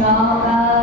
Krishna